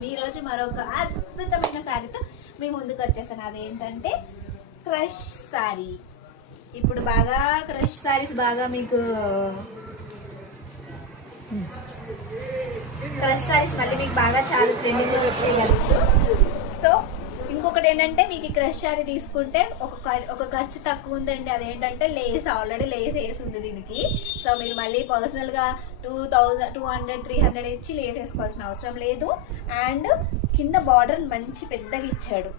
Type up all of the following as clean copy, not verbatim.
ఈరోజు మరొక అద్భుతమైన శారీతో మీ ముందుకు వచ్చేసాను. అదేంటంటే క్రష్ శారీ. ఇప్పుడు బాగా క్రష్ శారీస్ బాగా మీకు క్రష్ శారీస్ మళ్ళీ మీకు బాగా చాలా ట్రెండింగ్ వచ్చేయగలదు. సో ఇంకొకటి ఏంటంటే మీకు ఈ క్రష్ శారీ తీసుకుంటే ఒక ఖర్చు తక్కువ ఉందండి. అదేంటంటే లేస్, ఆల్రెడీ లేస్ వేసి ఉంది దీనికి. సో మీరు మళ్ళీ పర్సనల్గా 2000, 200, 300 ఇచ్చి లేస్ వేసుకోవాల్సిన అవసరం లేదు. అండ్ కింద బార్డర్ మంచి పెద్దగా ఇచ్చాడు.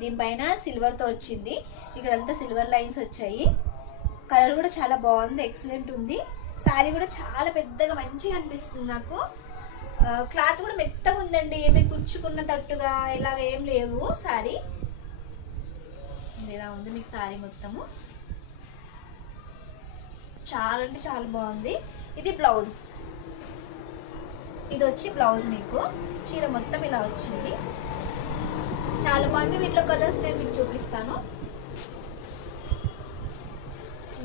దీనిపైన సిల్వర్తో వచ్చింది. ఇక్కడంతా సిల్వర్ లైన్స్ వచ్చాయి. కలర్ కూడా చాలా బాగుంది, ఎక్సలెంట్ ఉంది. శారీ కూడా చాలా పెద్దగా మంచిగా అనిపిస్తుంది నాకు. క్లాత్ కూడా మెత్తగా ఉందండి, ఏమి కుచ్చుకున్న తట్టుగా ఇలాగ ఏం లేవు. శారీ ఇలా ఉంది మీకు. శారీ మొత్తము చాలా అంటే చాలా బాగుంది. ఇది బ్లౌజ్, ఇది వచ్చి బ్లౌజ్. మీకు చీర మొత్తం ఇలా వచ్చింది, చాలా బాగుంది. వీటిలో కలర్స్ నేను మీకు చూపిస్తాను.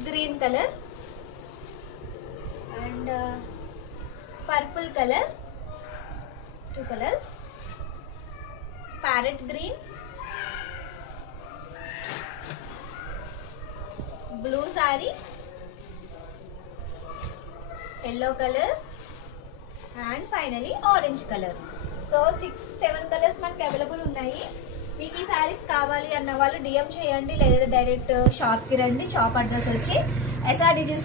Green colour and purple colour, 2 colours, parrot green, blue sorry, yellow colour and finally orange colour. So 6-7 colours మనకి అవైలబుల్ ఉన్నాయి. మీకు ఈ శారీస్ కావాలి అన్న వాళ్ళు డిఎం చేయండి, లేదా డైరెక్ట్ షాప్కి రండి. షాప్ అడ్రస్ వచ్చి SRDG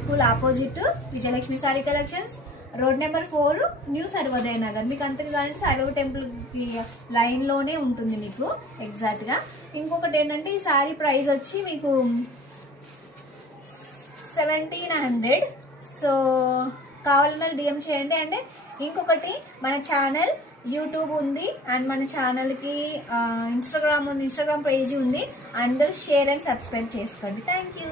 school opposite Vijayalakshmi sari collections, road number 4, new Sarvodaya Nagar. మీకు అంతకు కానీ సాయిబాబా టెంపుల్కి లైన్లోనే ఉంటుంది మీకు ఎగ్జాక్ట్గా. ఇంకొకటి ఏంటంటే ఈ శారీ ప్రైస్ వచ్చి మీకు 1700. సో కావాలన్నా డిఎం చేయండి. అండ్ ఇంకొకటి మన ఛానల్ యూట్యూబ్ ఉంది అండ్ మన ఛానల్కి ఇన్స్టాగ్రామ్ ఉంది, ఇన్స్టాగ్రామ్ పేజీ ఉంది. అందరూ షేర్ అండ్ సబ్స్క్రైబ్ చేసుకోండి. Thank you.